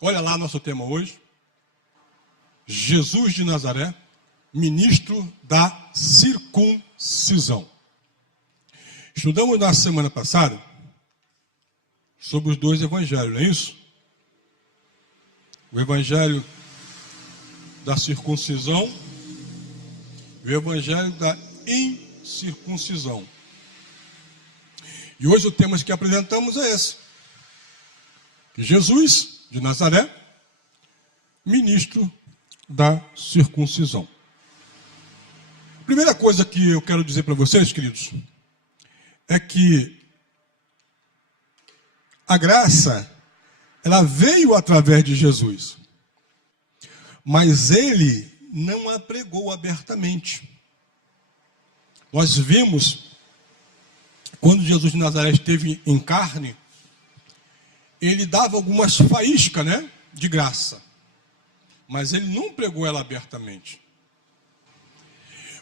Olha lá nosso tema hoje. Jesus de Nazaré, ministro da circuncisão. Estudamos na semana passada sobre os dois evangelhos, não é isso? O evangelho da circuncisão e o evangelho da incircuncisão. E hoje o tema que apresentamos é esse. Jesus de Nazaré, ministro da circuncisão. Primeira coisa que eu quero dizer para vocês, queridos, é que a graça, ela veio através de Jesus, mas ele não a pregou abertamente. Nós vimos, quando Jesus de Nazaré esteve em carne, ele dava algumas faíscas, de graça. Mas ele não pregou ela abertamente.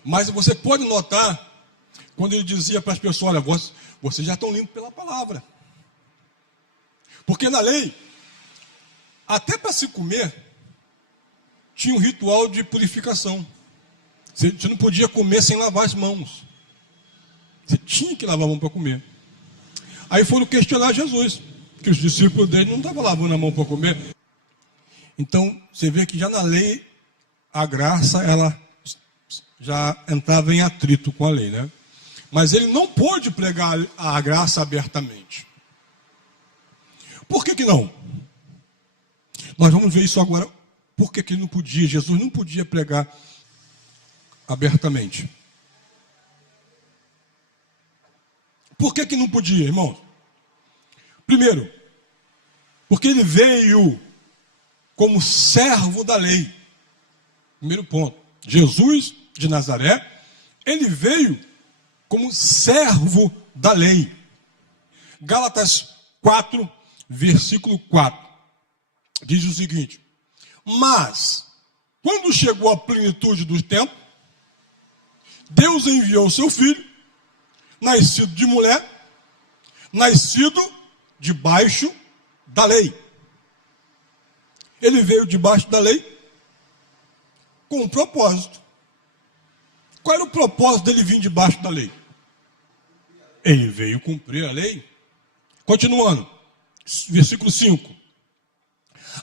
Mas você pode notar, quando ele dizia para as pessoas, olha, vocês já estão limpos pela palavra. Porque na lei, até para se comer, tinha um ritual de purificação. Você não podia comer sem lavar as mãos. Você tinha que lavar a mão para comer. Aí foram questionar Jesus, que os discípulos dele não estavam lavando a mão para comer. Então, você vê que já na lei, a graça, ela já entrava em atrito com a lei, Mas ele não pôde pregar a graça abertamente. Por que não? Nós vamos ver isso agora. Por que ele não podia? Jesus não podia pregar abertamente. Por que não podia, irmãos? Primeiro, porque ele veio como servo da lei. Primeiro ponto. Jesus de Nazaré, ele veio como servo da lei. Gálatas 4, versículo 4. Diz o seguinte: mas, quando chegou a plenitude dos tempos, Deus enviou o seu filho, nascido de mulher, nascido debaixo da lei. Ele veio debaixo da lei com um propósito. Qual era o propósito dele vir debaixo da lei? Ele veio cumprir a lei. Continuando, versículo 5.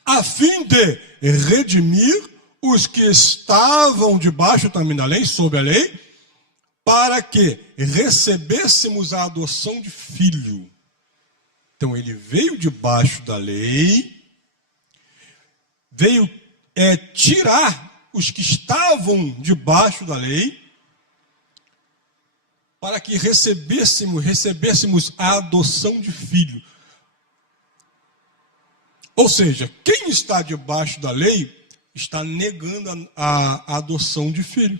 A fim de redimir os que estavam debaixo também da lei, sob a lei, para que recebêssemos a adoção de filho. Então ele veio debaixo da lei, veio tirar os que estavam debaixo da lei, para que recebêssemos a adoção de filho. Ou seja, quem está debaixo da lei está negando a adoção de filho.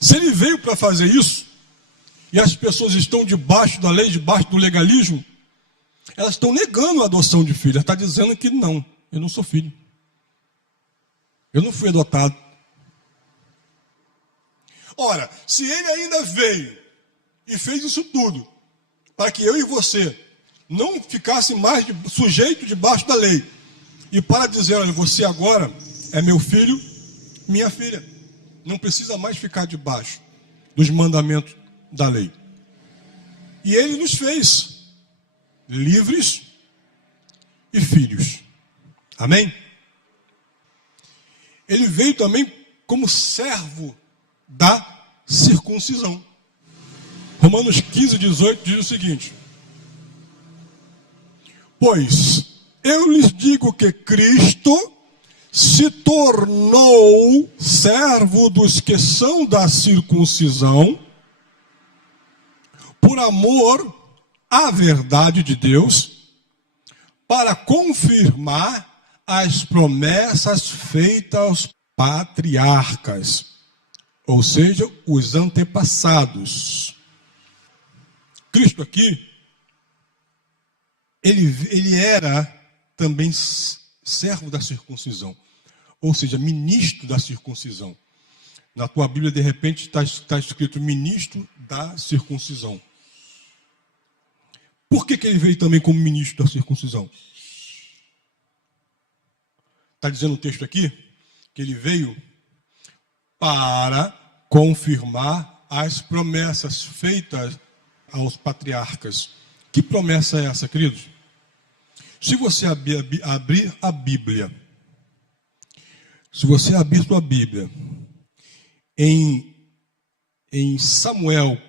Se ele veio para fazer isso, e as pessoas estão debaixo da lei, debaixo do legalismo, elas estão negando a adoção de filho. Ela está dizendo que não, eu não sou filho. Eu não fui adotado. Ora, se ele ainda veio e fez isso tudo, para que eu e você não ficasse mais sujeito debaixo da lei, e para dizer, olha, você agora é meu filho, minha filha, não precisa mais ficar debaixo dos mandamentos da lei. E ele nos fez livres e filhos. Amém? Ele veio também como servo da circuncisão. Romanos 15, 18 diz o seguinte: pois eu lhes digo que Cristo se tornou servo dos que são da circuncisão, por amor à verdade de Deus, para confirmar as promessas feitas aos patriarcas, ou seja, os antepassados. Cristo aqui, ele era também servo da circuncisão, ou seja, ministro da circuncisão. Na tua Bíblia, de repente, está escrito ministro da circuncisão. Por que ele veio também como ministro da circuncisão? Está dizendo o texto aqui que ele veio para confirmar as promessas feitas aos patriarcas. Que promessa é essa, queridos? Se você abrir a Bíblia, se você abrir sua Bíblia em Samuel,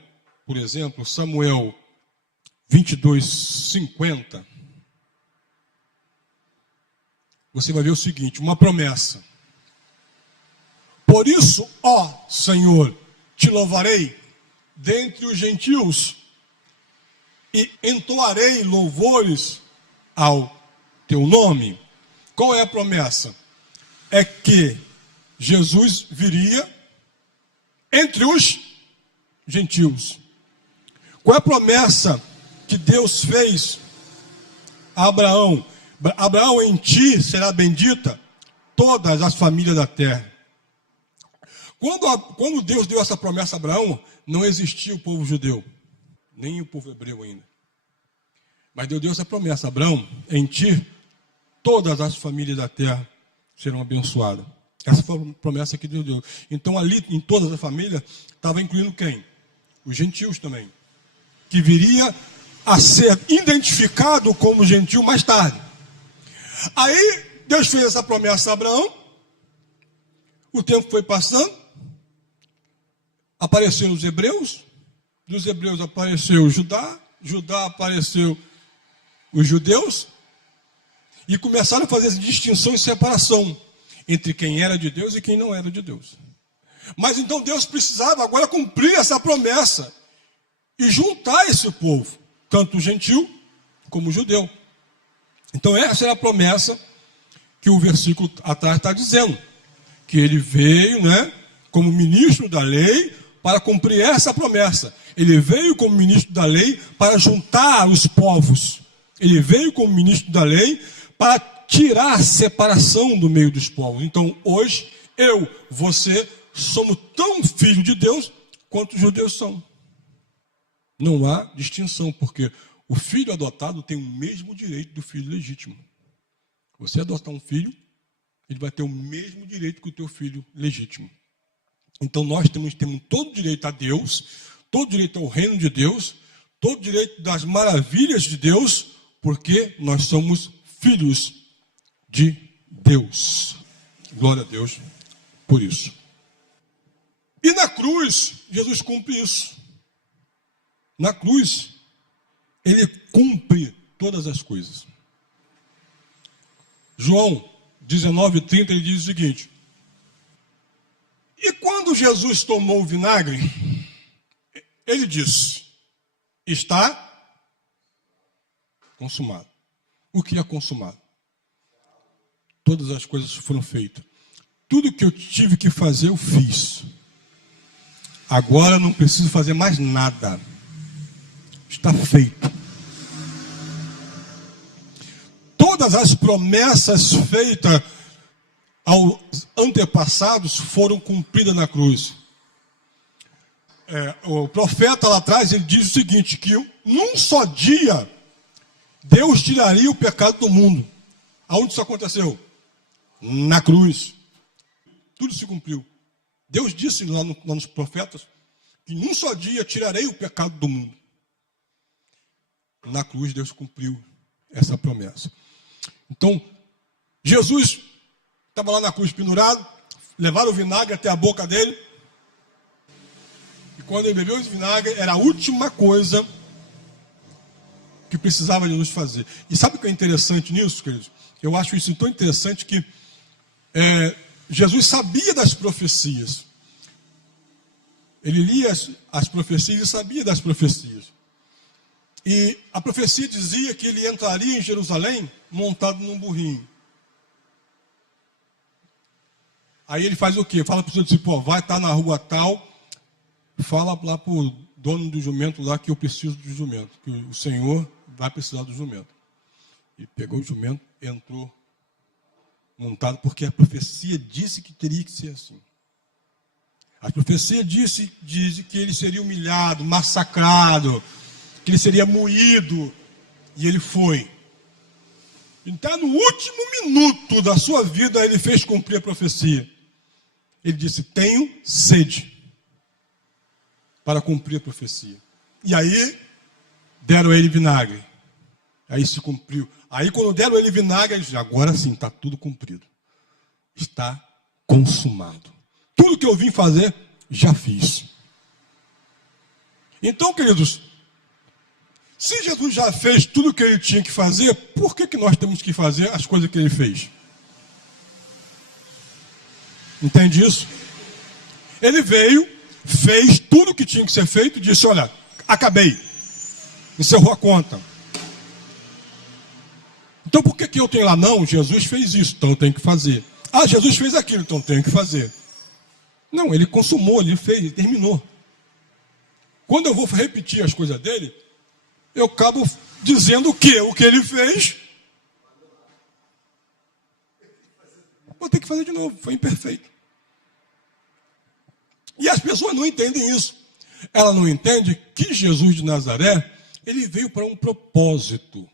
por exemplo, Samuel 22:50, você vai ver o seguinte, uma promessa. Por isso, ó Senhor, te louvarei dentre os gentios e entoarei louvores ao teu nome. Qual é a promessa? É que Jesus viria entre os gentios. Qual é a promessa que Deus fez a Abraão? Abraão, em ti será bendita todas as famílias da terra. Quando Deus deu essa promessa a Abraão, não existia o povo judeu, nem o povo hebreu ainda. Mas Deus deu essa promessa: Abraão, em ti todas as famílias da terra serão abençoadas. Essa foi a promessa que Deus deu. Então ali, em todas as famílias, estava incluindo quem? Os gentios também, que viria a ser identificado como gentil mais tarde. Aí Deus fez essa promessa a Abraão, o tempo foi passando, apareceram os hebreus, dos hebreus apareceu Judá, Judá apareceu os judeus, e começaram a fazer essa distinção e separação entre quem era de Deus e quem não era de Deus. Mas então Deus precisava agora cumprir essa promessa e juntar esse povo, tanto o gentil como o judeu. Então essa era a promessa que o versículo atrás está dizendo, que ele veio, como ministro da lei para cumprir essa promessa. Ele veio como ministro da lei para juntar os povos. Ele veio como ministro da lei para tirar a separação do meio dos povos. Então hoje, eu, você, somos tão filhos de Deus quanto os judeus são. Não há distinção, porque o filho adotado tem o mesmo direito do filho legítimo. Você adotar um filho, ele vai ter o mesmo direito que o teu filho legítimo. Então nós temos todo o direito a Deus, todo o direito ao reino de Deus, todo o direito das maravilhas de Deus, porque nós somos filhos de Deus. Glória a Deus por isso. E na cruz, Jesus cumpre isso. Na cruz, ele cumpre todas as coisas. João 19:30, ele diz o seguinte: e quando Jesus tomou o vinagre, ele disse: está consumado. O que é consumado? Todas as coisas foram feitas. Tudo que eu tive que fazer, eu fiz. Agora não preciso fazer mais nada. Está feito. Todas as promessas feitas aos antepassados foram cumpridas na cruz. O profeta lá atrás, ele diz o seguinte, que num só dia, Deus tiraria o pecado do mundo. Aonde isso aconteceu? Na cruz. Tudo se cumpriu. Deus disse lá nos profetas, que num só dia tirarei o pecado do mundo. Na cruz, Deus cumpriu essa promessa. Então, Jesus estava lá na cruz pendurado, levaram o vinagre até a boca dele, e quando ele bebeu esse vinagre, era a última coisa que precisava Jesus fazer. E sabe o que é interessante nisso, queridos? Eu acho isso tão interessante que Jesus sabia das profecias. Ele lia as profecias e sabia das profecias. E a profecia dizia que ele entraria em Jerusalém montado num burrinho. Aí ele faz o quê? Fala para o seu discípulo, vai estar na rua tal, fala lá para o dono do jumento lá que eu preciso do jumento, que o Senhor vai precisar do jumento. E pegou o jumento, entrou montado, porque a profecia disse que teria que ser assim. A profecia diz que ele seria humilhado, massacrado, que ele seria moído, e ele foi. Então, no último minuto da sua vida, ele fez cumprir a profecia. Ele disse: tenho sede, para cumprir a profecia. E aí, deram a ele vinagre. Aí se cumpriu. Aí quando deram a ele vinagre, ele disse: agora sim, está tudo cumprido. Está consumado. Tudo que eu vim fazer, já fiz. Então, queridos, se Jesus já fez tudo o que ele tinha que fazer, por que nós temos que fazer as coisas que ele fez? Entende isso? Ele veio, fez tudo o que tinha que ser feito e disse: olha, acabei. Encerrou a conta. Então por que eu tenho lá? Não, Jesus fez isso, então eu tenho que fazer. Ah, Jesus fez aquilo, então eu tenho que fazer. Não, ele consumou, ele fez, ele terminou. Quando eu vou repetir as coisas dele, eu acabo dizendo o quê? O que ele fez, vou ter que fazer de novo, foi imperfeito. E as pessoas não entendem isso. Ela não entende que Jesus de Nazaré, ele veio para um propósito.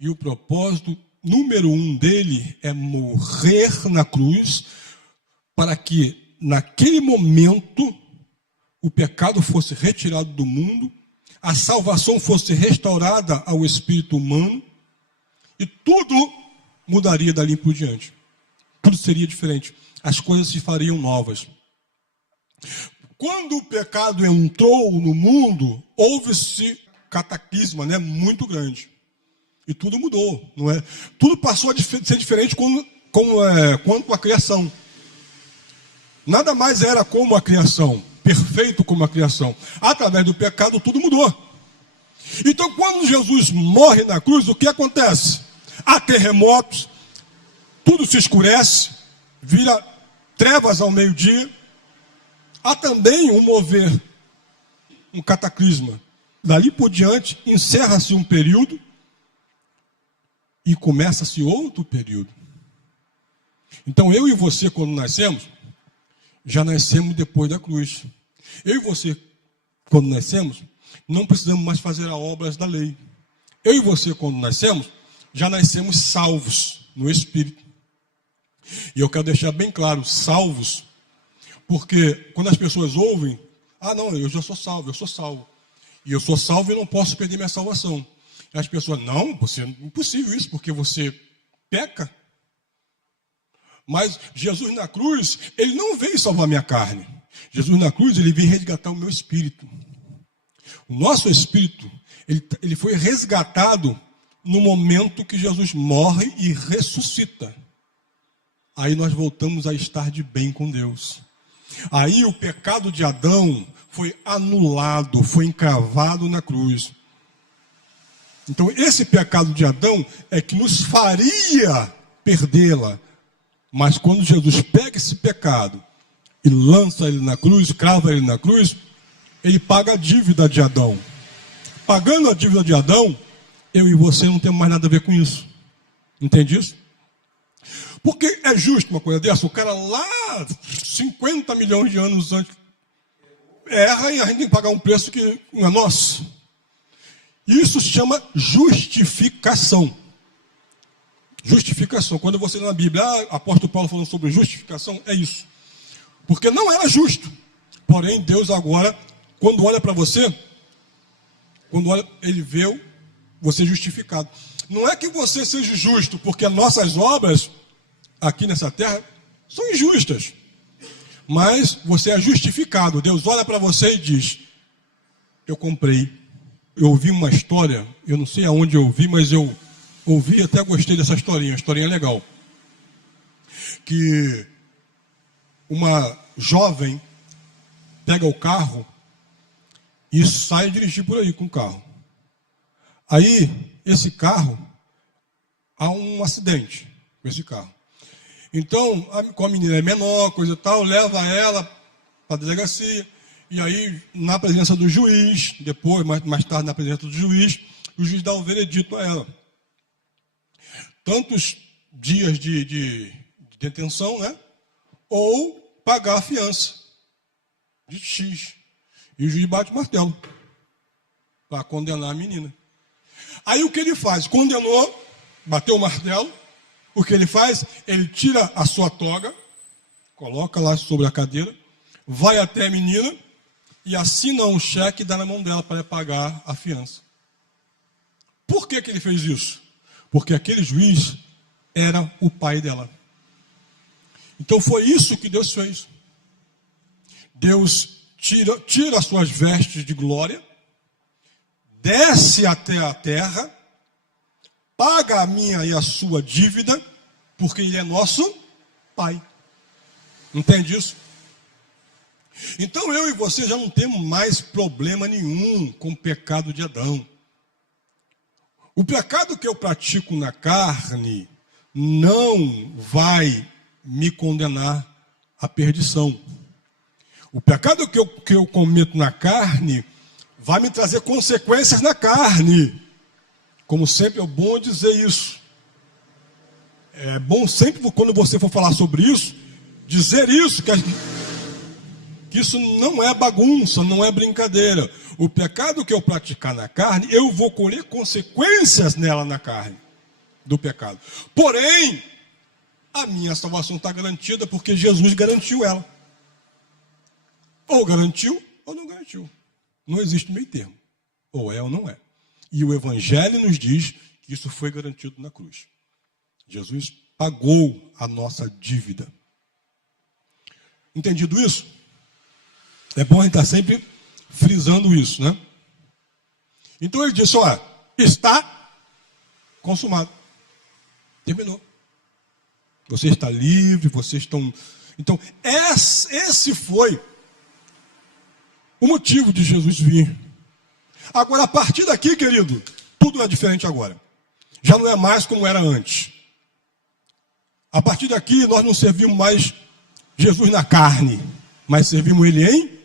E o propósito número 1 dele é morrer na cruz, para que naquele momento o pecado fosse retirado do mundo, a salvação fosse restaurada ao espírito humano, e tudo mudaria dali por diante. Tudo seria diferente. As coisas se fariam novas. Quando o pecado entrou no mundo, houve-se cataclisma, muito grande. E tudo mudou, não é? Tudo passou a ser diferente quanto à criação. Nada mais era como a criação, perfeito como a criação. Através do pecado, tudo mudou. Então, quando Jesus morre na cruz, o que acontece? Há terremotos, tudo se escurece, vira trevas ao meio-dia. Há também um mover, um cataclisma. Dali por diante, encerra-se um período e começa-se outro período. Então, eu e você, quando nascemos, já nascemos depois da cruz. Eu e você, quando nascemos, não precisamos mais fazer as obras da lei. Eu e você, quando nascemos, já nascemos salvos no Espírito. E eu quero deixar bem claro, salvos, porque quando as pessoas ouvem: ah, não, eu já sou salvo, eu sou salvo. E eu sou salvo e não posso perder minha salvação. E as pessoas: não, você, é impossível isso, porque você peca. Mas Jesus na cruz, ele não veio salvar minha carne. Jesus na cruz, ele veio resgatar o meu espírito. O nosso espírito, ele foi resgatado no momento que Jesus morre e ressuscita. Aí nós voltamos a estar de bem com Deus. Aí o pecado de Adão foi anulado, foi encravado na cruz. Então esse pecado de Adão é que nos faria perdê-la. Mas quando Jesus pega esse pecado e lança ele na cruz, crava ele na cruz, ele paga a dívida de Adão. Pagando a dívida de Adão, eu e você não temos mais nada a ver com isso. Entende isso? Porque é justo uma coisa dessa? O cara lá, 50 milhões de anos antes, erra e a gente tem que pagar um preço que não é nosso. Isso se chama justificação. Justificação. Quando você lê na Bíblia, apóstolo Paulo falando sobre justificação, é isso. Porque não era justo. Porém, Deus agora, quando olha para você, quando olha, ele vê você justificado. Não é que você seja justo, porque as nossas obras aqui nessa terra são injustas. Mas você é justificado. Deus olha para você e diz: eu comprei. Eu ouvi uma história, eu não sei aonde eu ouvi, mas eu ouvi e até gostei dessa historinha. Uma historinha legal. Que uma jovem pega o carro e sai dirigir por aí com o carro. Aí, esse carro, há um acidente com esse carro. Então, como a menina é menor, coisa e tal, leva ela para a delegacia. E aí, na presença do juiz, depois, mais tarde, na presença do juiz, o juiz dá o veredito a ela. Tantos dias de detenção, ou pagar a fiança de X. E o juiz bate o martelo para condenar a menina. Aí o que ele faz? Condenou, bateu o martelo, o que ele faz? Ele tira a sua toga, coloca lá sobre a cadeira, vai até a menina e assina um cheque e dá na mão dela para pagar a fiança. Por que ele fez isso? Porque aquele juiz era o pai dela. Então foi isso que Deus fez. Deus tira as suas vestes de glória, desce até a terra, paga a minha e a sua dívida, porque Ele é nosso Pai. Entende isso? Então eu e você já não temos mais problema nenhum com o pecado de Adão. O pecado que eu pratico na carne não vai me condenar à perdição. O pecado que eu cometo na carne vai me trazer consequências na carne. Como sempre é bom dizer isso. É bom sempre, quando você for falar sobre isso, dizer isso, que isso não é bagunça, não é brincadeira. O pecado que eu praticar na carne, eu vou colher consequências nela na carne, do pecado. Porém, a minha salvação está garantida porque Jesus garantiu ela. Ou garantiu, ou não garantiu. Não existe meio termo. Ou é ou não é. E o Evangelho nos diz que isso foi garantido na cruz. Jesus pagou a nossa dívida. Entendido isso? É bom a gente estar sempre frisando isso, né? Então ele disse, olha, está consumado. Terminou. Você está livre, vocês estão... Então, esse foi o motivo de Jesus vir. Agora, a partir daqui, querido, tudo é diferente agora. Já não é mais como era antes. A partir daqui, nós não servimos mais Jesus na carne, mas servimos Ele em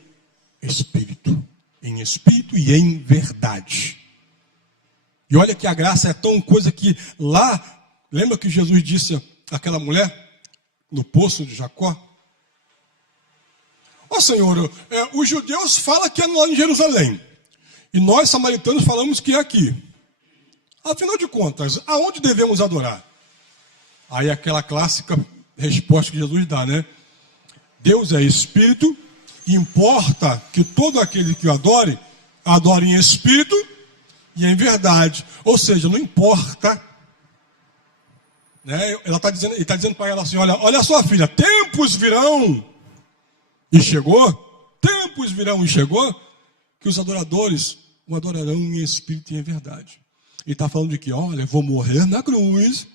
espírito. Em espírito e em verdade. E olha que a graça é tão coisa que lá, lembra que Jesus disse àquela mulher, no poço de Jacó? Ó Senhor, os judeus falam que é lá em Jerusalém. E nós, samaritanos, falamos que é aqui. Afinal de contas, aonde devemos adorar? Aí aquela clássica resposta que Jesus dá, né? Deus é espírito, e importa que todo aquele que o adore, adore em espírito e em verdade. Ou seja, não importa. Né? Ele está dizendo para ela assim, olha só filha, tempos virão, e chegou, tempos virão e chegou, que os adoradores o adorarão em espírito e em verdade. Ele está falando de que, olha, eu vou morrer na cruz,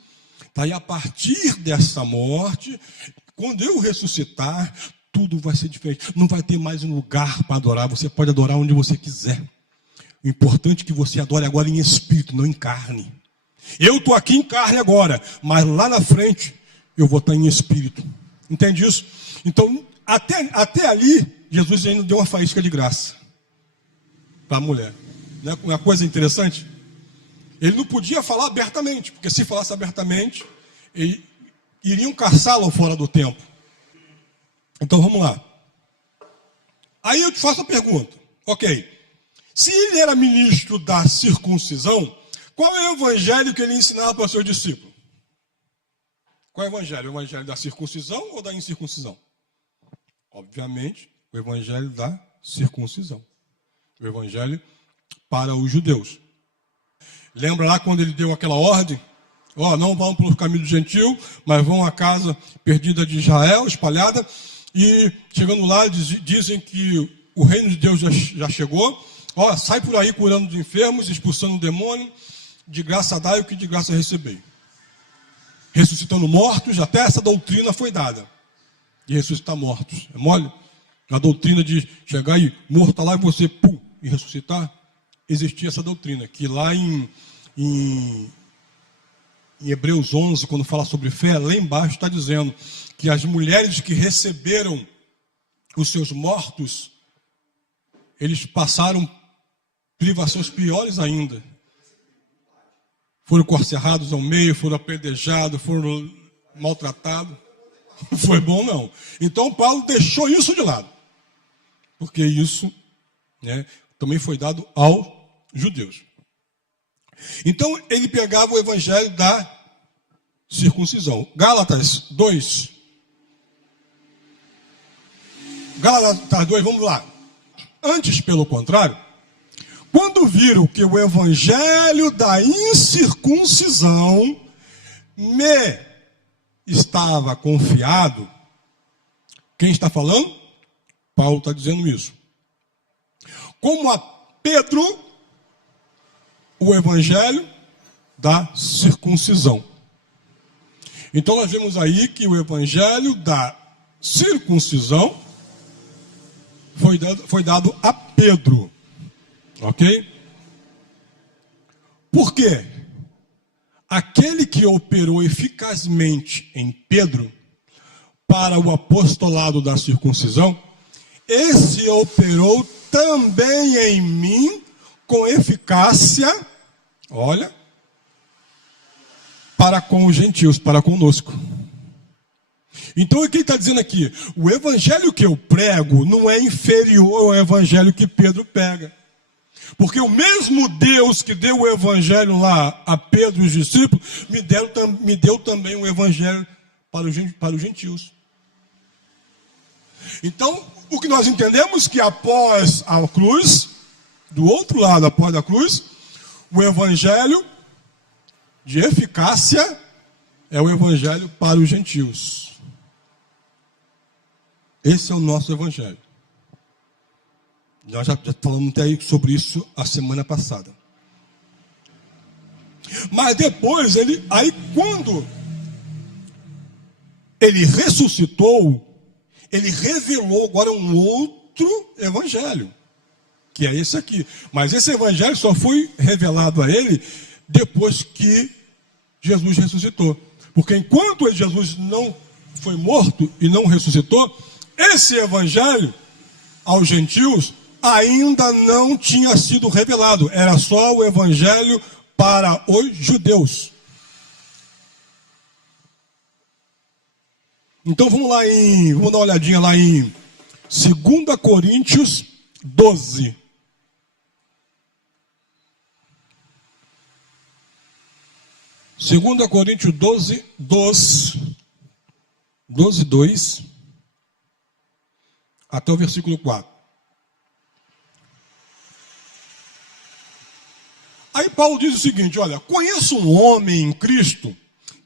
tá? E a partir dessa morte, quando eu ressuscitar, tudo vai ser diferente. Não vai ter mais um lugar para adorar, você pode adorar onde você quiser. O importante é que você adore agora em espírito, não em carne. Eu estou aqui em carne agora, mas lá na frente eu vou estar em espírito. Entende isso? Então, até ali, Jesus ainda deu uma faísca de graça para a mulher. Não é uma coisa interessante? Ele não podia falar abertamente, porque se falasse abertamente, iriam caçá-lo fora do templo. Então vamos lá. Aí eu te faço a pergunta. Ok. Se ele era ministro da circuncisão, qual é o evangelho que ele ensinava para os seus discípulos? Qual é o evangelho? O evangelho da circuncisão ou da incircuncisão? Obviamente, o evangelho da circuncisão. O evangelho para os judeus. Lembra lá quando ele deu aquela ordem? Não vão pelo caminho do gentil, mas vão à casa perdida de Israel, espalhada. E chegando lá, dizem que o reino de Deus já chegou. Sai por aí curando os enfermos, expulsando o demônio. De graça dai o que de graça recebei. Ressuscitando mortos, até essa doutrina foi dada. De ressuscitar mortos. É mole? A doutrina de chegar e morto lá e você, e ressuscitar. Existia essa doutrina, que lá em Hebreus 11, quando fala sobre fé, lá embaixo está dizendo que as mulheres que receberam os seus mortos, eles passaram privações piores ainda. Foram corcerrados ao meio, foram apedrejados, foram maltratados. Não foi bom, não. Então Paulo deixou isso de lado. Porque isso, né, também foi dado aos judeus. Então ele pegava o evangelho da circuncisão. Gálatas 2. Gálatas 2, vamos lá. Antes, pelo contrário, quando viram que o evangelho da incircuncisão me estava confiado, quem está falando? Paulo está dizendo isso. Como a Pedro, o evangelho da circuncisão. Então nós vemos aí que o evangelho da circuncisão foi dado a Pedro. Ok? Por quê? Aquele que operou eficazmente em Pedro para o apostolado da circuncisão, esse operou também em mim com eficácia, olha, para com os gentios, para conosco. Então o que ele está dizendo aqui? O evangelho que eu prego não é inferior ao evangelho que Pedro prega. Porque o mesmo Deus que deu o evangelho lá a Pedro e os discípulos, me deu também o evangelho para os gentios. Então, o que nós entendemos que após a cruz, do outro lado, após a cruz, o evangelho de eficácia é o evangelho para os gentios. Esse é o nosso evangelho. Nós já falamos até sobre isso a semana passada. Mas depois, quando ele ressuscitou, ele revelou agora um outro evangelho, que é esse aqui. Mas esse evangelho só foi revelado a ele depois que Jesus ressuscitou. Porque enquanto Jesus não foi morto e não ressuscitou, esse evangelho aos gentios ainda não tinha sido revelado. Era só o evangelho para os judeus. Então vamos dar uma olhadinha lá em 2 Coríntios 12. Segunda Coríntios 12, 2, até o versículo 4. Aí Paulo diz o seguinte, olha, conheço um homem em Cristo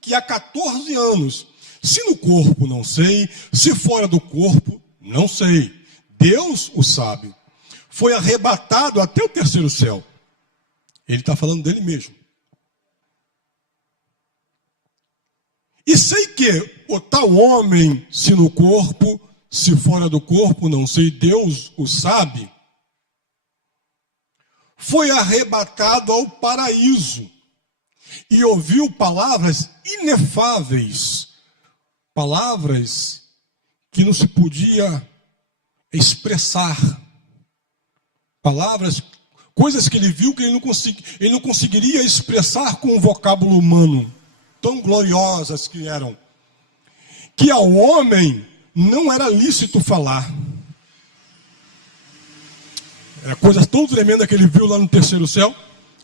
que há 14 anos, se no corpo não sei, se fora do corpo não sei, Deus o sabe, foi arrebatado até o terceiro céu. Ele está falando dele mesmo. E sei que o tal homem, se no corpo, se fora do corpo, não sei, Deus o sabe, foi arrebatado ao paraíso e ouviu palavras inefáveis, palavras que não se podia expressar, palavras, coisas que ele viu que ele não conseguiria expressar com o vocábulo humano, tão gloriosas que eram, que ao homem não era lícito falar. Era coisa tão tremenda que ele viu lá no terceiro céu,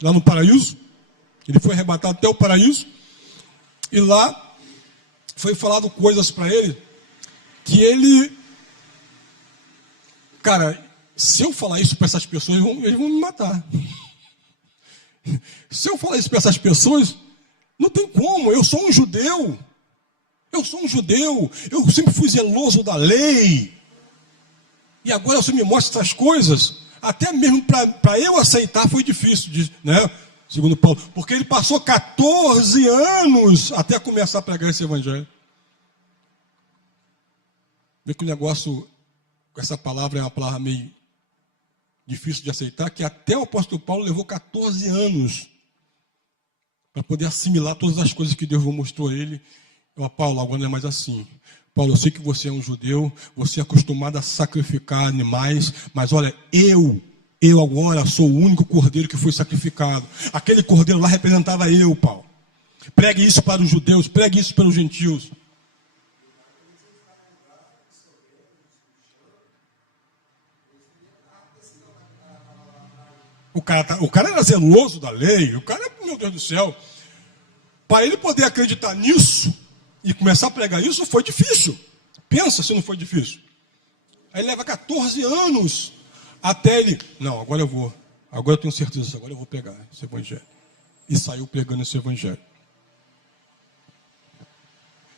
lá no paraíso. Ele foi arrebatado até o paraíso. E lá foi falado coisas para ele que ele... Cara, se eu falar isso para essas pessoas, eles vão me matar. Se eu falar isso para essas pessoas, não tem como. Eu sou um judeu. Eu sempre fui zeloso da lei. E agora você me mostra essas coisas. Até mesmo para eu aceitar foi difícil, né? Segundo Paulo. Porque ele passou 14 anos até começar a pregar esse evangelho. Vê que o negócio, essa palavra é uma palavra meio difícil de aceitar, que até o apóstolo Paulo levou 14 anos para poder assimilar todas as coisas que Deus mostrou a ele. Paulo, agora não é mais assim. Paulo, eu sei que você é um judeu, você é acostumado a sacrificar animais, mas olha, eu agora sou o único cordeiro que foi sacrificado. Aquele cordeiro lá representava eu, Paulo. Pregue isso para os judeus, pregue isso para os gentios. O cara era zeloso da lei, o cara, meu Deus do céu. Para ele poder acreditar nisso e começar a pregar isso, foi difícil. Pensa se não foi difícil. Aí leva 14 anos até ele... Não, agora eu vou. Agora eu tenho certeza, agora eu vou pregar esse evangelho. E saiu pregando esse evangelho.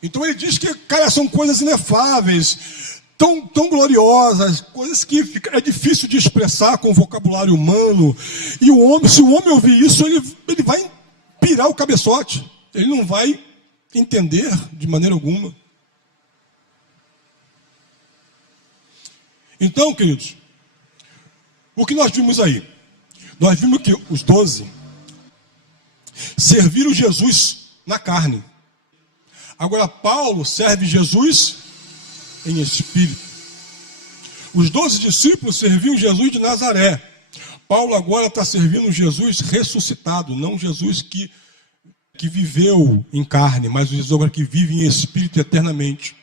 Então ele diz que, cara, são coisas inefáveis, tão gloriosas, coisas que é difícil de expressar com o vocabulário humano. E o homem, se o homem ouvir isso, ele vai pirar o cabeçote. Ele não vai entender de maneira alguma. Então, queridos, o que nós vimos aí? Nós vimos que os 12 serviram Jesus na carne. Agora, Paulo serve Jesus em espírito. Os 12 discípulos serviam Jesus de Nazaré. Paulo agora está servindo Jesus ressuscitado, não Jesus que viveu em carne, mas o Jesus que vive em espírito eternamente.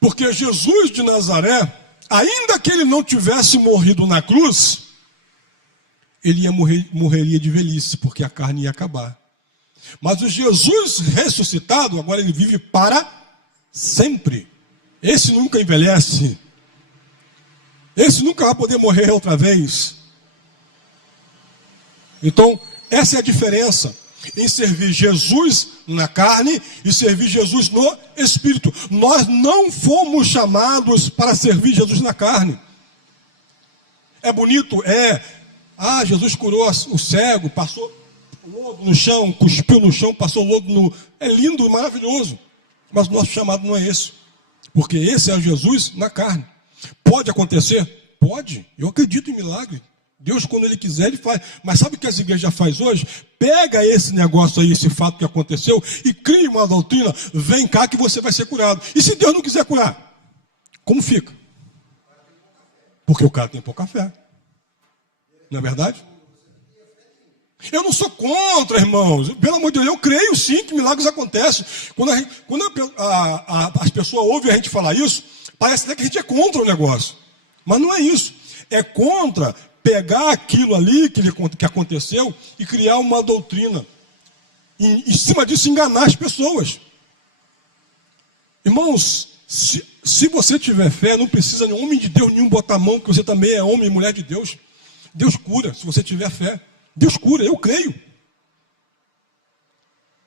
Porque Jesus de Nazaré, ainda que ele não tivesse morrido na cruz, ele morreria de velhice, porque a carne ia acabar. Mas o Jesus ressuscitado, agora ele vive para sempre. Esse nunca envelhece. Esse nunca vai poder morrer outra vez. Então, essa é a diferença em servir Jesus na carne e servir Jesus no espírito. Nós não fomos chamados para servir Jesus na carne. É bonito? É. Jesus curou o cego, passou lodo no chão, cuspiu no chão, passou lodo no... É lindo e maravilhoso. Mas o nosso chamado não é esse. Porque esse é Jesus na carne. Pode acontecer? Pode. Eu acredito em milagre. Deus, quando Ele quiser, Ele faz. Mas sabe o que as igrejas fazem hoje? Pega esse negócio aí, esse fato que aconteceu, e cria uma doutrina. Vem cá que você vai ser curado. E se Deus não quiser curar? Como fica? Porque o cara tem pouca fé. Não é verdade? Eu não sou contra, irmãos. Pelo amor de Deus, eu creio sim que milagres acontecem. Quando as pessoas ouvem a gente falar isso, parece até que a gente é contra o negócio. Mas não é isso. É contra pegar aquilo ali que aconteceu e criar uma doutrina. Em cima disso, enganar as pessoas. Irmãos, se você tiver fé, não precisa de homem de Deus nenhum botar a mão, que você também é homem e mulher de Deus. Deus cura, se você tiver fé. Deus cura, eu creio.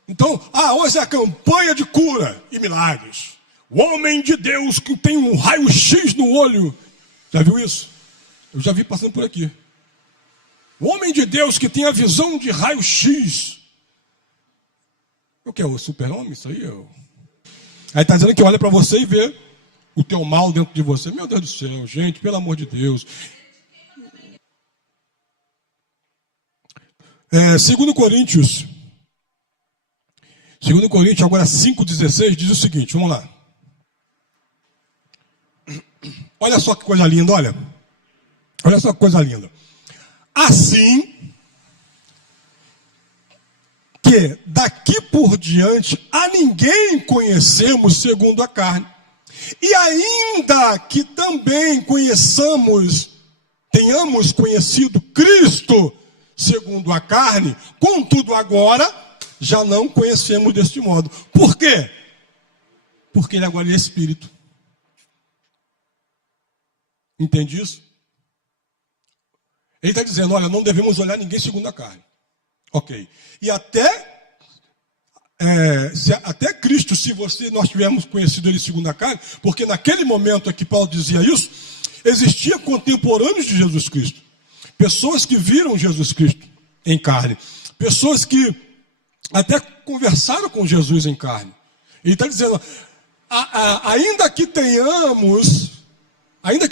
Então, hoje é a campanha de cura e milagres. O homem de Deus que tem um raio-x no olho. Já viu isso? Eu já vi passando por aqui. O homem de Deus que tem a visão de raio-x. O que é o super-homem? Isso aí? Aí está dizendo que olha para você e vê o teu mal dentro de você. Meu Deus do céu, gente, pelo amor de Deus. 2 Coríntios, agora 5,16, diz o seguinte, vamos lá. Olha só que coisa linda, olha. Olha só que coisa linda. Assim que daqui por diante a ninguém conhecemos segundo a carne. E ainda que também tenhamos conhecido Cristo segundo a carne, contudo agora já não conhecemos deste modo. Por quê? Porque ele agora é espírito. Entende isso? Ele está dizendo, olha, não devemos olhar ninguém segundo a carne. Ok. E até Cristo, se nós tivermos conhecido ele segundo a carne, porque naquele momento que Paulo dizia isso, existia contemporâneos de Jesus Cristo. Pessoas que viram Jesus Cristo em carne. Pessoas que até conversaram com Jesus em carne. Ele está dizendo, ainda que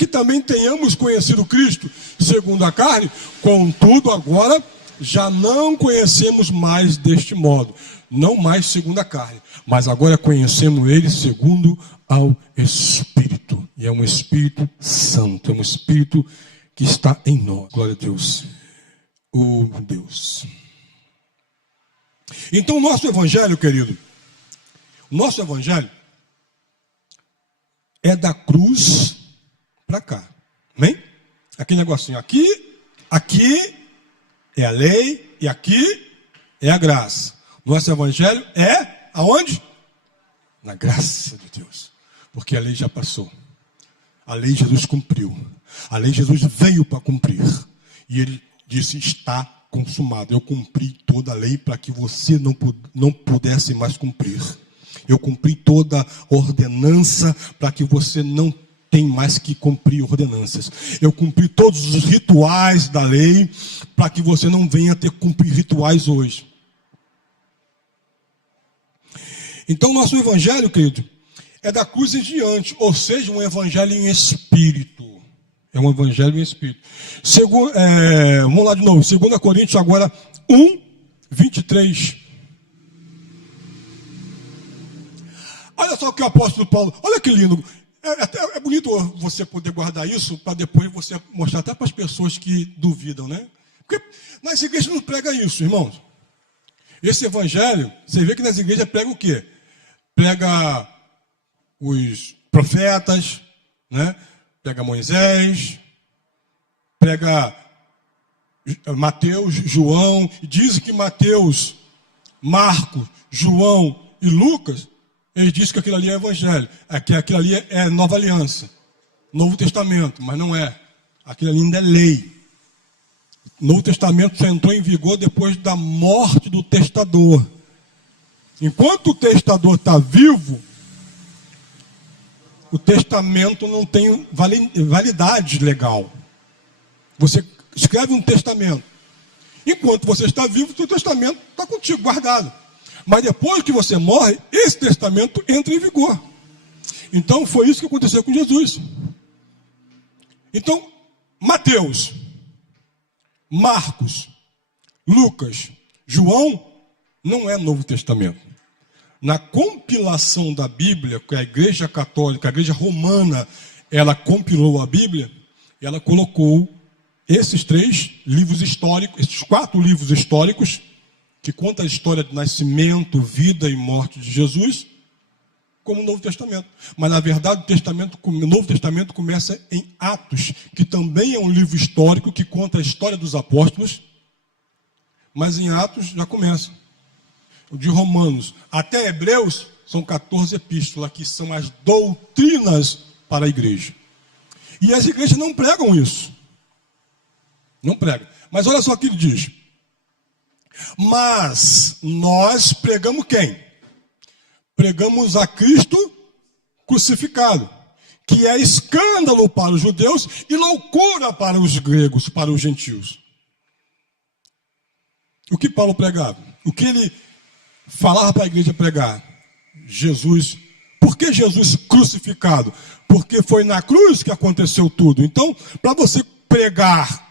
também tenhamos conhecido Cristo segundo a carne, contudo agora já não conhecemos mais deste modo. Não mais segundo a carne, mas agora conhecemos Ele segundo ao Espírito. E é um Espírito Santo, é um Espírito que está em nós. Glória a Deus. Oh, Deus. Então o nosso evangelho, querido, o nosso evangelho é da cruz para cá. Amém? Aquele negocinho aqui é a lei e aqui é a graça. Nosso evangelho é aonde? Na graça de Deus. Porque a lei já passou. A lei Jesus cumpriu. A lei Jesus veio para cumprir. E ele disse, está consumado. Eu cumpri toda a lei para que você não pudesse mais cumprir. Eu cumpri toda a ordenança para que você não tem mais que cumprir ordenanças. Eu cumpri todos os rituais da lei para que você não venha ter que cumprir rituais hoje. Então, nosso evangelho, querido, é da cruz em diante, ou seja, um evangelho em espírito. É um evangelho em espírito. Vamos lá de novo, 2 Coríntios agora 1, 23. Olha só o que o apóstolo Paulo, olha que lindo. É bonito você poder guardar isso para depois você mostrar até para as pessoas que duvidam, né? Porque nas igrejas não prega isso, irmãos. Esse evangelho, você vê que nas igrejas prega o quê? Prega os profetas, né? Prega Moisés, prega Mateus, João, e diz que Mateus, Marcos, João e Lucas, eles dizem que aquilo ali é evangelho, que aquilo ali é nova aliança, Novo Testamento, mas não é. Aquilo ali ainda é lei. Novo Testamento só entrou em vigor depois da morte do testador. Enquanto o testador está vivo, o testamento não tem validade legal. Você escreve um testamento. Enquanto você está vivo, o seu testamento está contigo, guardado. Mas depois que você morre, esse testamento entra em vigor. Então foi isso que aconteceu com Jesus. Então, Mateus, Marcos, Lucas, João, não é Novo Testamento. Na compilação da Bíblia, que a Igreja Católica, a Igreja Romana, ela compilou a Bíblia, ela colocou esses 3 livros históricos, esses 4 livros históricos, que contam a história do nascimento, vida e morte de Jesus, como Novo Testamento. Mas, na verdade, o Novo Testamento começa em Atos, que também é um livro histórico que conta a história dos apóstolos, mas em Atos já começa. O de Romanos até Hebreus são 14 epístolas, que são as doutrinas para a igreja. E as igrejas não pregam isso. Não pregam. Mas olha só o que ele diz. Mas nós pregamos quem? Pregamos a Cristo crucificado, que é escândalo para os judeus e loucura para os gregos, para os gentios. O que Paulo pregava? O que ele falava para a igreja pregar? Jesus. Por que Jesus crucificado? Porque foi na cruz que aconteceu tudo. Então, para você pregar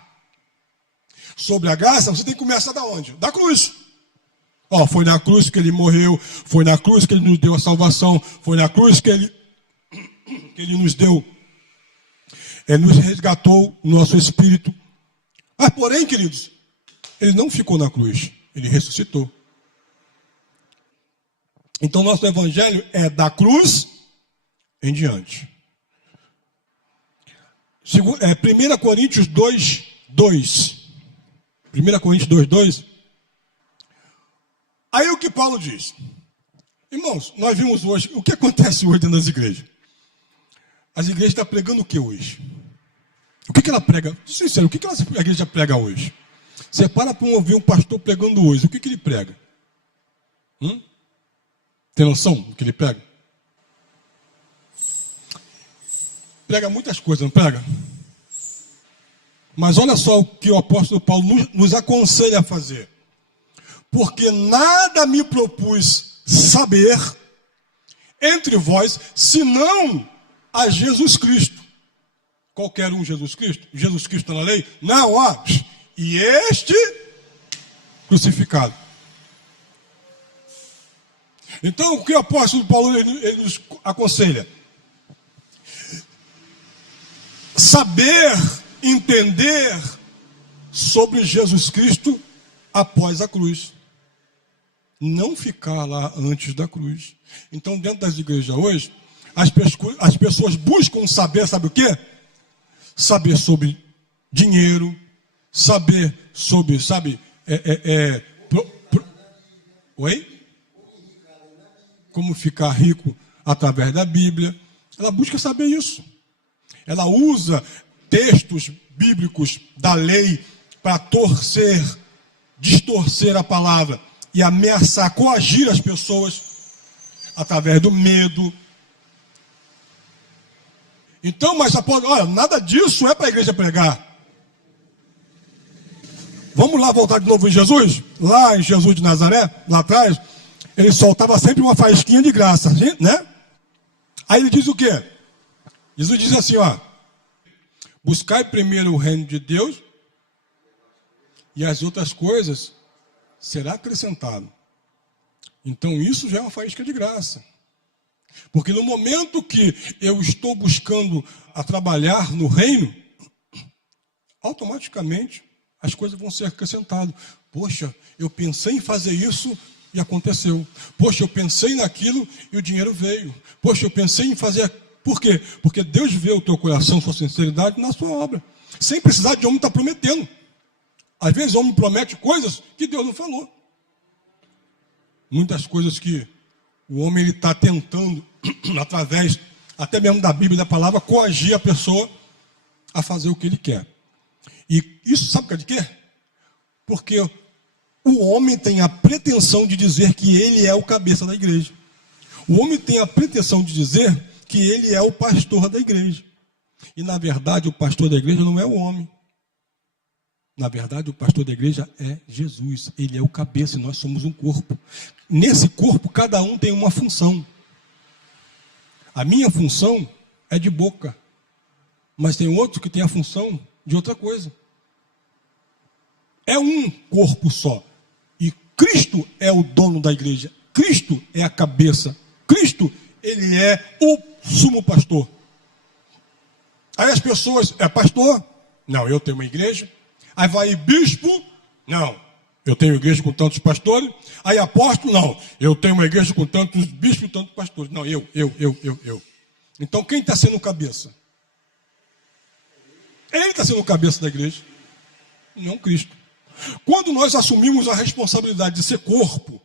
sobre a graça, você tem que começar da onde? Da cruz. Foi na cruz que ele morreu, foi na cruz que ele nos deu a salvação, foi na cruz que ele nos deu, nos resgatou o nosso espírito. Mas, porém, queridos, ele não ficou na cruz, ele ressuscitou. Então, nosso evangelho é da cruz em diante. 1 Coríntios 2, 2. 1 Coríntios 2, 2. Aí o que Paulo diz? Irmãos, nós vimos hoje, o que acontece hoje dentro das igrejas? As igrejas estão pregando o que hoje? O que ela prega? Sincero, o que a igreja prega hoje? Você para ouvir um pastor pregando hoje, o que ele prega? Tem noção do que ele prega? Prega muitas coisas, não prega? Mas olha só o que o apóstolo Paulo nos aconselha a fazer. Porque nada me propus saber entre vós, senão a Jesus Cristo. Qualquer um Jesus Cristo? Jesus Cristo na lei? Não, e este crucificado. Então, o que o apóstolo Paulo ele nos aconselha? Saber, entender sobre Jesus Cristo após a cruz. Não ficar lá antes da cruz. Então, dentro das igrejas hoje, as pessoas buscam saber, sabe o quê? Saber sobre dinheiro, saber sobre, Oi? Como ficar rico através da Bíblia. Ela busca saber isso. Ela usa textos bíblicos da lei para distorcer a palavra e ameaçar, coagir as pessoas através do medo. Então, mas olha, nada disso é para a igreja pregar. Vamos lá voltar de novo em Jesus? Lá em Jesus de Nazaré, lá atrás, ele soltava sempre uma faísquinha de graça, né? Aí ele diz o quê? Jesus diz assim, ó: buscai primeiro o reino de Deus e as outras coisas será acrescentado. Então isso já é uma faísca de graça. Porque no momento que eu estou buscando a trabalhar no reino, automaticamente as coisas vão ser acrescentadas. Poxa, eu pensei em fazer isso e aconteceu. Poxa, eu pensei naquilo e o dinheiro veio. Poxa, eu pensei em fazer... Por quê? Porque Deus vê o teu coração, sua sinceridade na sua obra. Sem precisar de homem estar prometendo. Às vezes o homem promete coisas que Deus não falou. Muitas coisas que o homem está tentando, através até mesmo da Bíblia e da palavra, coagir a pessoa a fazer o que ele quer. E isso sabe o que é de quê? Porque o homem tem a pretensão de dizer que ele é o cabeça da igreja. O homem tem a pretensão de dizer que ele é o pastor da igreja. E na verdade o pastor da igreja não é o homem. Na verdade o pastor da igreja é Jesus. Ele é o cabeça e nós somos um corpo. Nesse corpo cada um tem uma função. A minha função é de boca. Mas tem outro que tem a função de outra coisa. É um corpo só. E Cristo é o dono da igreja. Cristo é a cabeça. Cristo, ele é o sumo pastor. Aí as pessoas, é pastor? Não, eu tenho uma igreja. Aí vai bispo? Não, eu tenho igreja com tantos pastores. Aí apóstolo? Não, eu tenho uma igreja com tantos bispos e tantos pastores. Não, eu. Então quem está sendo cabeça? Ele está sendo cabeça da igreja, não Cristo. Quando nós assumimos a responsabilidade de ser corpo,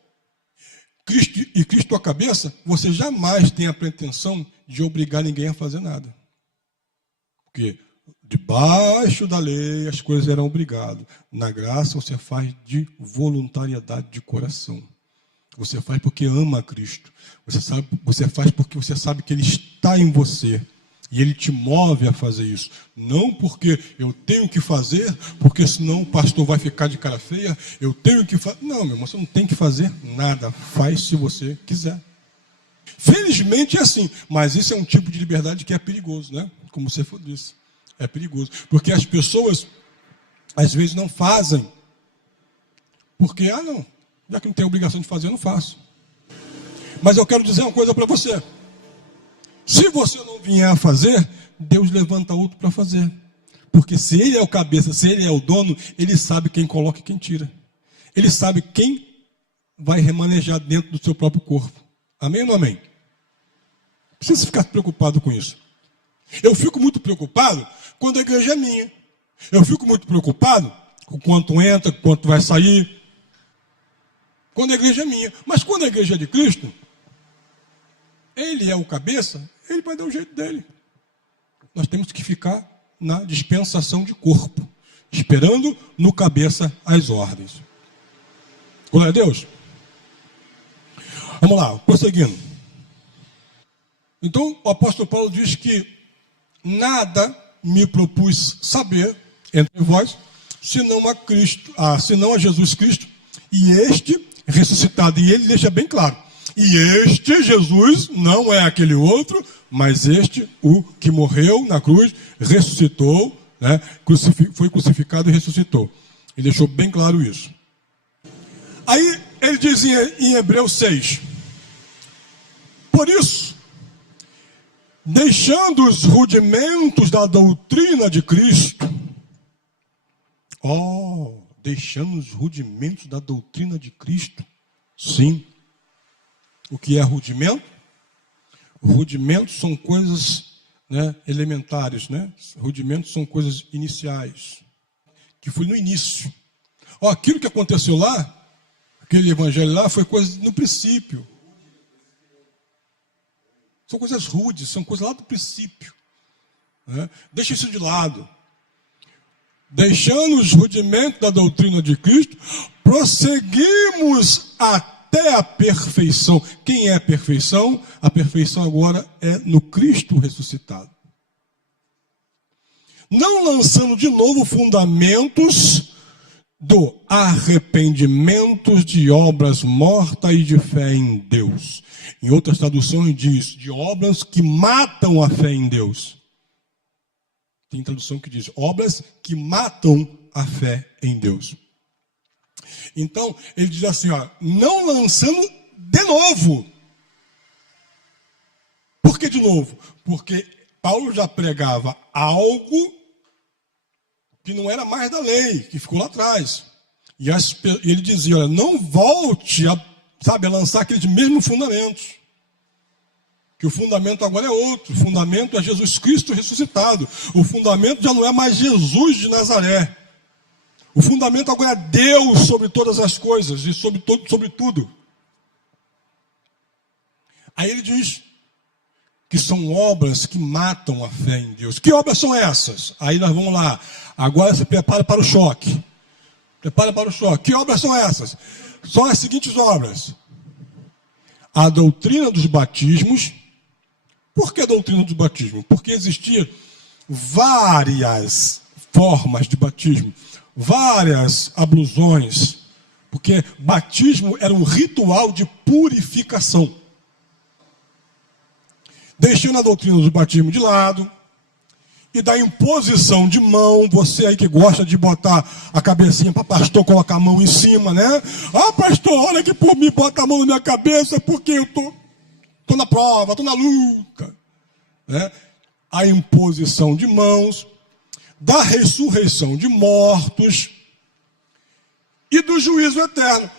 Cristo a cabeça, você jamais tem a pretensão de obrigar ninguém a fazer nada. Porque debaixo da lei as coisas eram obrigadas. Na graça você faz de voluntariedade de coração. Você faz porque ama a Cristo. Você faz porque você sabe que Ele está em você. E Ele te move a fazer isso. Não porque eu tenho que fazer, porque senão o pastor vai ficar de cara feia. Eu tenho que fazer. Não, meu irmão, você não tem que fazer nada. Faz se você quiser. Felizmente é assim. Mas isso é um tipo de liberdade que é perigoso, né? Como você disse. É perigoso. Porque as pessoas, às vezes, não fazem. Porque, não. Já que não tem obrigação de fazer, eu não faço. Mas eu quero dizer uma coisa para você. Se você não vier a fazer, Deus levanta outro para fazer. Porque se Ele é o cabeça, se Ele é o dono, Ele sabe quem coloca e quem tira. Ele sabe quem vai remanejar dentro do seu próprio corpo. Amém ou não amém? Não precisa ficar preocupado com isso. Eu fico muito preocupado quando a igreja é minha. Eu fico muito preocupado com quanto entra, com quanto vai sair. Quando a igreja é minha. Mas quando a igreja é de Cristo, Ele é o cabeça, Ele vai dar o jeito dele. Nós temos que ficar na dispensação de corpo, esperando no cabeça as ordens. Glória a Deus. Vamos lá, prosseguindo. Então, o apóstolo Paulo diz que nada me propus saber entre vós, senão a Cristo, senão a Jesus Cristo, e este ressuscitado. E ele deixa bem claro. E este Jesus não é aquele outro, mas este, o que morreu na cruz, ressuscitou, né? Foi crucificado e ressuscitou. Ele deixou bem claro isso. Aí ele diz em Hebreus 6, por isso, deixando os rudimentos da doutrina de Cristo, deixando os rudimentos da doutrina de Cristo, sim. O que é rudimento? Rudimentos são coisas, né, elementares, né? Rudimentos são coisas iniciais, que foi no início. Aquilo que aconteceu lá Aquele evangelho lá foi coisa no princípio. São coisas rudes, são coisas lá do princípio. Né? Deixa isso de lado. Deixando os rudimentos da doutrina de Cristo, prosseguimos até a perfeição. Quem é a perfeição? A perfeição agora é no Cristo ressuscitado. Não lançando de novo fundamentos do arrependimento de obras mortas e de fé em Deus. Em outras traduções diz, de obras que matam a fé em Deus. Tem tradução que diz, obras que matam a fé em Deus. Então, ele diz assim, ó, não lançando de novo. Por que de novo? Porque Paulo já pregava algo que não era mais da lei, que ficou lá atrás. E ele dizia, olha, não volte a lançar aqueles mesmos fundamentos. Que o fundamento agora é outro. O fundamento é Jesus Cristo ressuscitado. O fundamento já não é mais Jesus de Nazaré. O fundamento agora é Deus sobre todas as coisas e sobre tudo. Aí ele diz que são obras que matam a fé em Deus. Que obras são essas? Aí nós vamos lá. Agora se prepara para o choque. Prepara para o choque. Que obras são essas? São as seguintes obras. A doutrina dos batismos. Por que a doutrina dos batismos? Porque existiam várias formas de batismo. Várias ablusões. Porque batismo era um ritual de purificação. Deixando a doutrina do batismo de lado, e da imposição de mão, você aí que gosta de botar a cabecinha para pastor colocar a mão em cima, né? Ah, pastor, olha aqui por mim, bota a mão na minha cabeça, porque eu tô na prova, tô na luta. Né? A imposição de mãos, da ressurreição de mortos e do juízo eterno.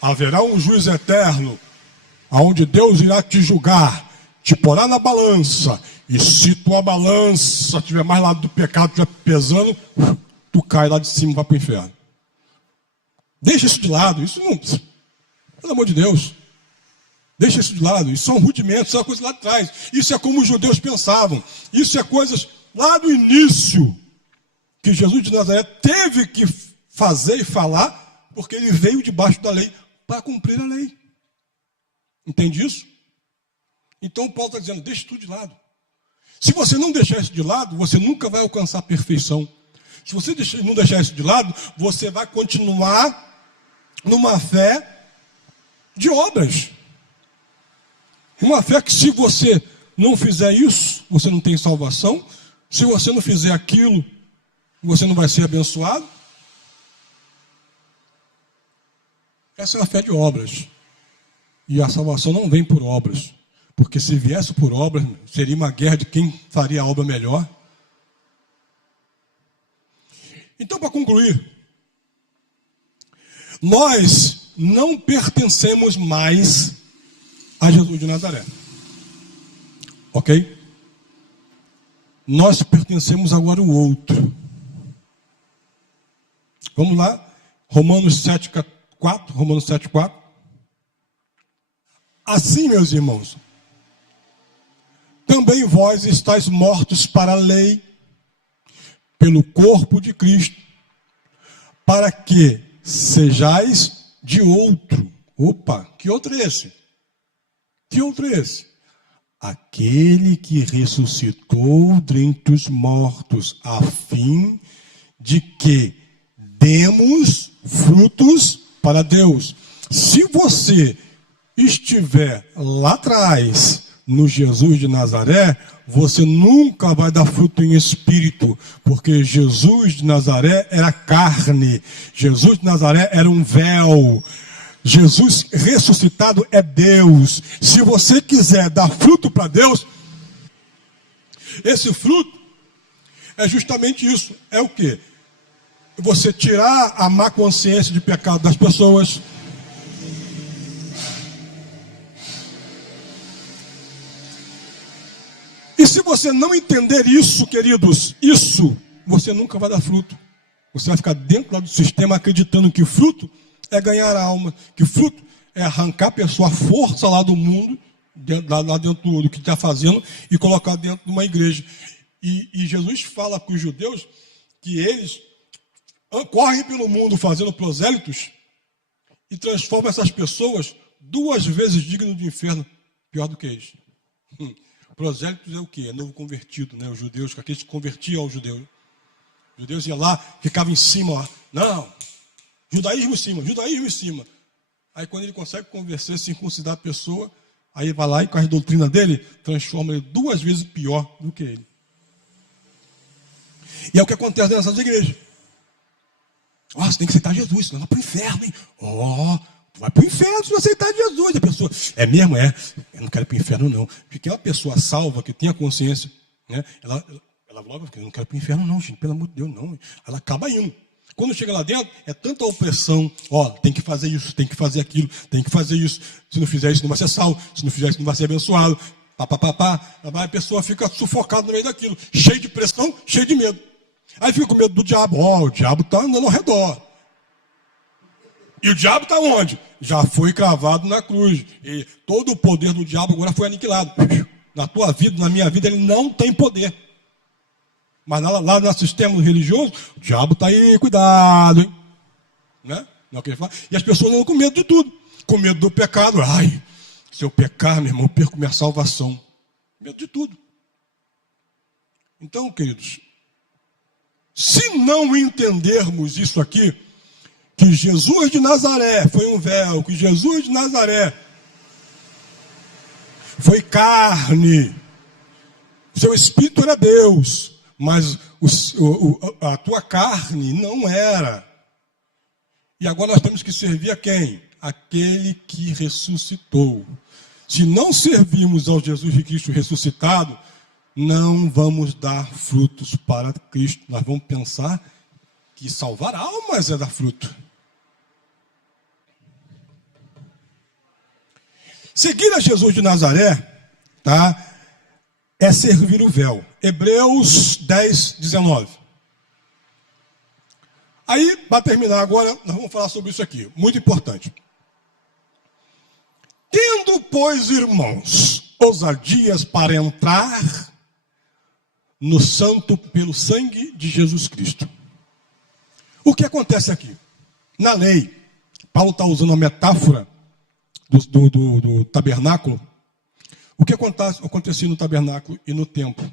Haverá um juízo eterno, onde Deus irá te julgar, te porá na balança, e se tua balança estiver mais lado do pecado, estiver pesando, tu cai lá de cima e vai para o inferno. Deixa isso de lado, isso não, pelo amor de Deus, deixa isso de lado, isso são rudimentos, isso é coisa lá de trás, isso é como os judeus pensavam, isso é coisas lá do início, que Jesus de Nazaré teve que fazer e falar, porque ele veio debaixo da lei, para cumprir a lei. Entende isso? Então Paulo está dizendo, deixa tudo de lado. Se você não deixar isso de lado, você nunca vai alcançar a perfeição. Se você não deixar isso de lado, você vai continuar numa fé de obras. Uma fé que se você não fizer isso, você não tem salvação. Se você não fizer aquilo, você não vai ser abençoado. Essa é a fé de obras. E a salvação não vem por obras. Porque se viesse por obras, seria uma guerra de quem faria a obra melhor. Então, para concluir, nós não pertencemos mais a Jesus de Nazaré. Ok? Nós pertencemos agora ao outro. Vamos lá, Romanos 7,4. Assim, meus irmãos, também vós estáis mortos para a lei, pelo corpo de Cristo, para que sejais de outro. Opa, que outro é esse? Que outro é esse? Aquele que ressuscitou dentre os mortos, a fim de que demos frutos para Deus. Se você estiver lá atrás, no Jesus de Nazaré, você nunca vai dar fruto em espírito, porque Jesus de Nazaré era carne, Jesus de Nazaré era um véu, Jesus ressuscitado é Deus. Se você quiser dar fruto para Deus, esse fruto é justamente isso. É o quê? Você tirar a má consciência de pecado das pessoas, e se você não entender isso, queridos, isso, você nunca vai dar fruto. Você vai ficar dentro lá do sistema acreditando que fruto é ganhar a alma. Que fruto é arrancar a pessoa, a força lá do mundo, lá dentro do que está fazendo, e colocar dentro de uma igreja. E Jesus fala com os judeus que eles correm pelo mundo fazendo prosélitos e transformam essas pessoas 2 vezes dignas do inferno, pior do que eles. Prosélitos é o quê? É novo convertido, né? Os judeus, aqueles que convertiam aos judeus. Os judeus iam lá, ficavam em cima, ó. Não, judaísmo em cima. Aí quando ele consegue convencer, circuncidar a pessoa, aí vai lá e com a doutrina dele, transforma ele 2 vezes pior do que ele. E é o que acontece nessas igrejas. Você tem que aceitar Jesus, senão vai para o inferno, hein? Tu vai para o inferno se não aceitar Jesus. A pessoa, é mesmo? Eu não quero ir para o inferno, não. Porque é uma pessoa salva, que tem a consciência, né? Ela logo, eu não quero ir para o inferno, não, gente, pelo amor de Deus, não. Ela acaba indo. Quando chega lá dentro, é tanta opressão. Tem que fazer isso, tem que fazer aquilo, tem que fazer isso. Se não fizer isso, não vai ser salvo. Se não fizer isso, não vai ser abençoado. A pessoa fica sufocada no meio daquilo, cheio de pressão, cheio de medo. Aí fica com medo do diabo. O diabo está andando ao redor. E o diabo está onde? Já foi cravado na cruz. E todo o poder do diabo agora foi aniquilado. Na tua vida, na minha vida, ele não tem poder. Mas lá no sistema religioso, o diabo está aí, cuidado, hein? Né? Não é o que ele fala. E as pessoas andam com medo de tudo. Com medo do pecado. Se eu pecar, meu irmão, eu perco minha salvação. Medo de tudo. Então, queridos, se não entendermos isso aqui, que Jesus de Nazaré foi um véu, que Jesus de Nazaré foi carne, seu espírito era Deus, mas a tua carne não era. E agora nós temos que servir a quem? Aquele que ressuscitou. Se não servirmos ao Jesus de Cristo ressuscitado, não vamos dar frutos para Cristo. Nós vamos pensar que salvar almas é dar fruto. Seguir a Jesus de Nazaré, tá? É servir o véu. Hebreus 10, 19. Aí, para terminar agora, nós vamos falar sobre isso aqui. Muito importante. Tendo, pois, irmãos, ousadias para entrar no santo pelo sangue de Jesus Cristo. O que acontece aqui? Na lei, Paulo está usando a metáfora do tabernáculo. O que acontecia no tabernáculo e no templo?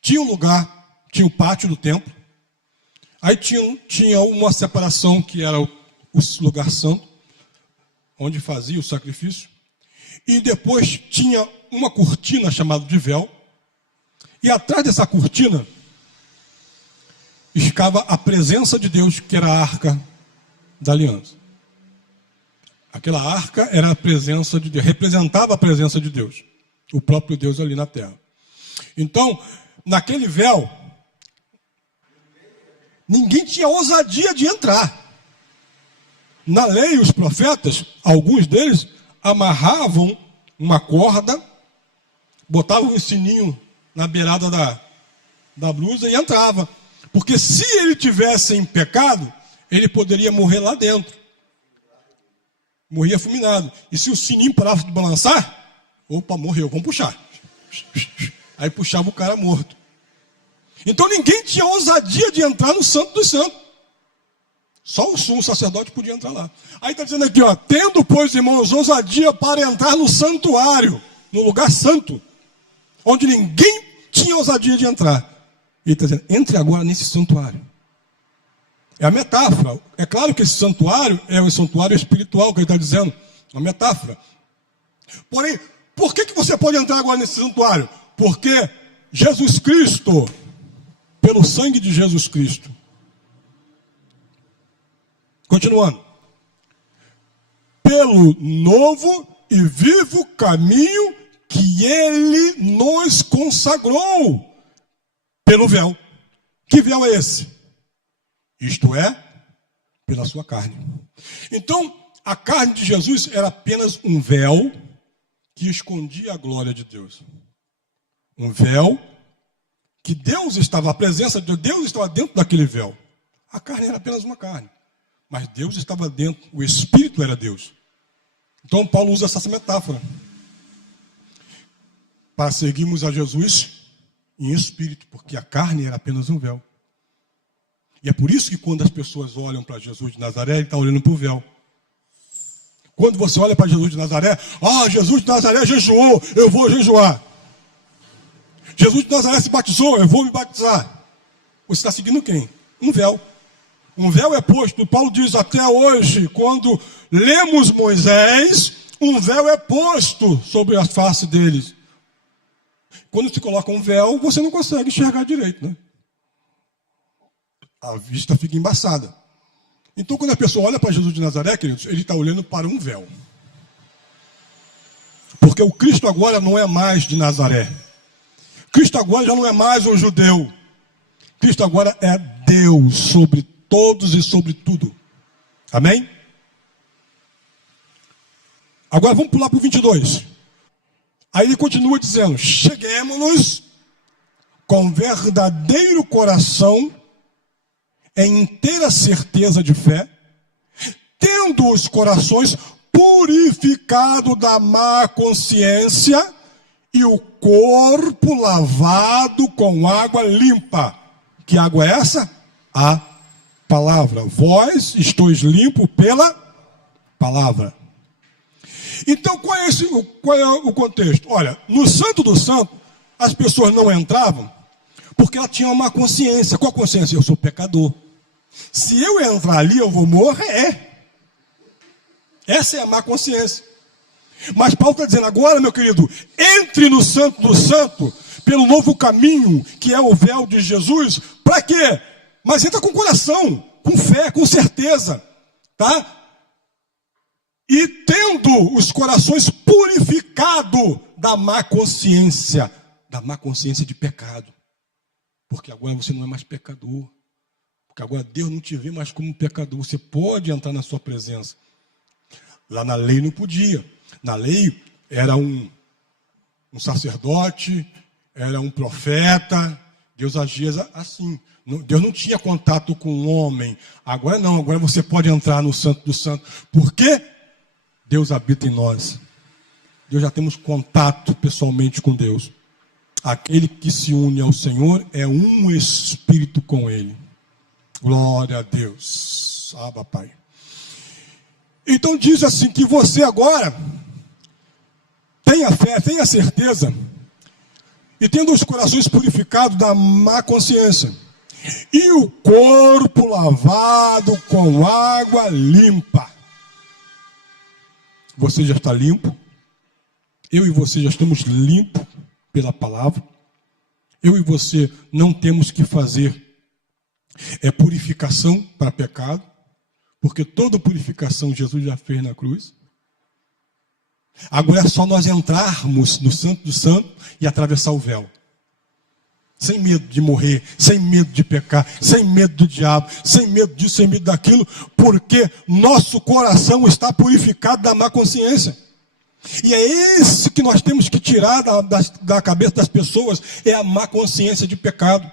Tinha um lugar, tinha o pátio do templo, aí tinha uma separação que era o lugar santo, onde fazia o sacrifício, e depois tinha uma cortina chamada de véu, e atrás dessa cortina ficava a presença de Deus, que era a arca da aliança. Aquela arca era a presença de Deus, representava a presença de Deus, o próprio Deus ali na terra. Então, naquele véu, ninguém tinha ousadia de entrar. Na lei, os profetas, alguns deles, amarravam uma corda, botavam um sininho na beirada da blusa e entrava. Porque se ele tivesse em pecado, ele poderia morrer lá dentro. Morria fulminado. E se o sininho parasse de balançar, morreu, vamos puxar. Aí puxava o cara morto. Então ninguém tinha ousadia de entrar no Santo dos Santos. Só o sumo sacerdote podia entrar lá. Aí está dizendo aqui, tendo, pois, irmãos, ousadia para entrar no santuário, no lugar santo, onde ninguém tinha ousadia de entrar. Ele está dizendo, entre agora nesse santuário. É a metáfora. É claro que esse santuário é um santuário espiritual, que ele está dizendo. É uma metáfora. Porém, por que você pode entrar agora nesse santuário? Porque Jesus Cristo, pelo sangue de Jesus Cristo. Continuando. Pelo novo e vivo caminho que Ele nos consagrou. Pelo véu. Que véu é esse? Isto é, pela sua carne. Então, a carne de Jesus era apenas um véu que escondia a glória de Deus. Um véu que Deus estava, a presença de Deus estava dentro daquele véu. A carne era apenas uma carne. mas Deus estava dentro, o Espírito era Deus. Então Paulo usa essa metáfora para seguirmos a Jesus em espírito, porque a carne era apenas um véu. E é por isso que quando as pessoas olham para Jesus de Nazaré, ele está olhando para o véu. Quando você olha para Jesus de Nazaré, Jesus de Nazaré jejuou, eu vou jejuar. Jesus de Nazaré se batizou, eu vou me batizar. Você está seguindo quem? Um véu. Um véu é posto, Paulo diz até hoje, quando lemos Moisés, um véu é posto sobre a face deles. Quando se coloca um véu, você não consegue enxergar direito, né? A vista fica embaçada. Então, quando a pessoa olha para Jesus de Nazaré, queridos, ele está olhando para um véu. Porque o Cristo agora não é mais de Nazaré. Cristo agora já não é mais um judeu. Cristo agora é Deus sobre todos e sobre tudo. Amém? Agora vamos pular para o 22. Aí ele continua dizendo: cheguemos-nos com verdadeiro coração, em inteira certeza de fé, tendo os corações purificados da má consciência e o corpo lavado com água limpa. Que água é essa? A palavra. Vós estáis limpos pela palavra. Então, qual é o contexto? Olha, no Santo do Santo, as pessoas não entravam porque ela tinha uma consciência. Qual consciência? Eu sou pecador. Se eu entrar ali, eu vou morrer. Essa é a má consciência. Mas Paulo está dizendo agora, meu querido, entre no Santo do Santo, pelo novo caminho, que é o véu de Jesus. Para quê? Mas entra com coração, com fé, com certeza. Tá? E tendo os corações purificados da má consciência de pecado. Porque agora você não é mais pecador. Porque agora Deus não te vê mais como pecador. Você pode entrar na sua presença. Lá na lei não podia. Na lei era um sacerdote, era um profeta. Deus agia assim. Deus não tinha contato com o homem. Agora não, agora você pode entrar no Santo do Santo. Por quê? Deus habita em nós. Deus já temos contato pessoalmente com Deus. Aquele que se une ao Senhor é um espírito com Ele. Glória a Deus. Papai. Então diz assim que você agora tenha fé, tenha certeza, e tendo os corações purificados da má consciência, e o corpo lavado com água limpa. Você já está limpo. Eu e você já estamos limpos pela palavra. Eu e você não temos que fazer purificação para pecado, porque toda purificação Jesus já fez na cruz. Agora é só nós entrarmos no Santo do Santo e atravessar o véu. Sem medo de morrer, sem medo de pecar, sem medo do diabo, sem medo disso, sem medo daquilo, porque nosso coração está purificado da má consciência. E é esse que nós temos que tirar da cabeça das pessoas, é a má consciência de pecado.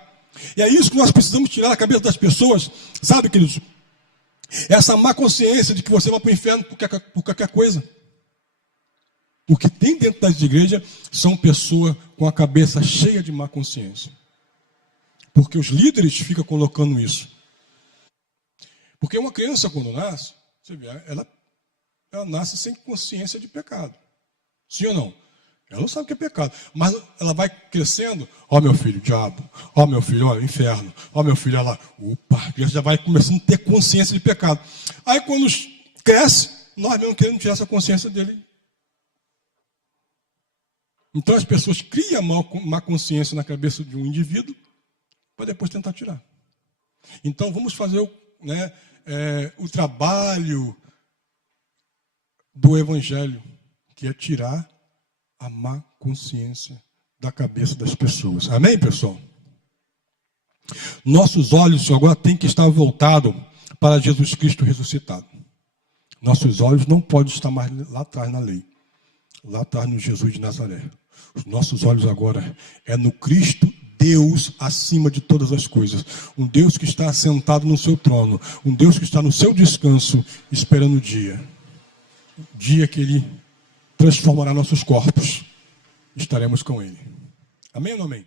E é isso que nós precisamos tirar da cabeça das pessoas, sabe, queridos? Essa má consciência de que você vai para o inferno por qualquer coisa. O que tem dentro das igrejas são pessoas com a cabeça cheia de má consciência. Porque os líderes ficam colocando isso. Porque uma criança, quando nasce, você vê, ela nasce sem consciência de pecado. Sim ou não? Ela não sabe o que é pecado. Mas ela vai crescendo. Ó, meu filho, diabo. Ó, meu filho, ó, inferno. Ó, meu filho, ela. Opa, a criança já vai começando a ter consciência de pecado. Aí, quando cresce, nós mesmo queremos tirar essa consciência dele. Então, as pessoas criam má consciência na cabeça de um indivíduo para depois tentar tirar. Então, vamos fazer o trabalho do Evangelho, que é tirar a má consciência da cabeça das pessoas. Amém, pessoal? Nossos olhos agora têm que estar voltados para Jesus Cristo ressuscitado. Nossos olhos não podem estar mais lá atrás na lei, lá atrás no Jesus de Nazaré. Os nossos olhos agora é no Cristo Deus acima de todas as coisas. Um Deus que está assentado no seu trono. Um Deus que está no seu descanso, esperando o dia. O dia que Ele transformará nossos corpos. Estaremos com Ele. Amém ou não amém?